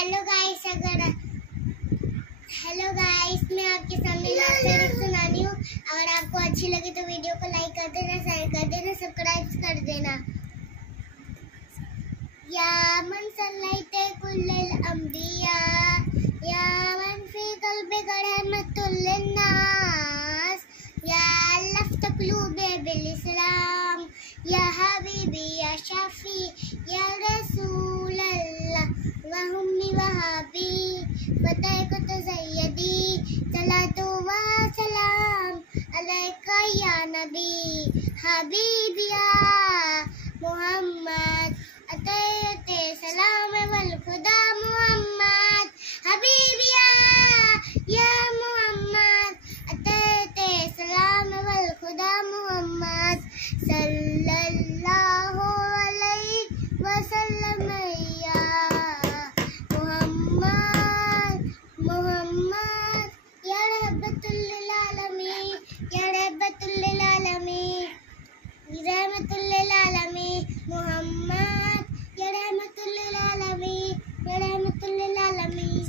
Hello guys मैं आपके सामने लास्ट सुनानी हूँ। अगर आपको अच्छी लगी तो वीडियो को लाइक कर देना, शेयर कर देना, सब्सक्राइब कर देना। या मन सल्लैते कुल्लल अंबिया या मन फी क़ल्बि रहमतुल लिन्नास या लफ्त क़ुलूबि बिल इस्लाम या हबीबी या शफी या रसूल अल्लाह व हुम्मी वहाबी फ़तह सय्यदी सलातु व सलाम अलैका या नबी हबीबिया मुहम्मद अतैते सलाम वल खुदा मुहम्मद हबीबिया या मुहम्मद अतैते सलाम वल खुदा मुहम्मद सल्लल्लाहु अलैहि वसल्लम या मुहम्मद मुहम्मद या रहमतुल लिल आलमीन या रहमतुल लिल आलमीन रहमतुल लिल आलमीन मुहम्मद या रहमतुल लिल आलमीन या रहमतुल लिल आलमीन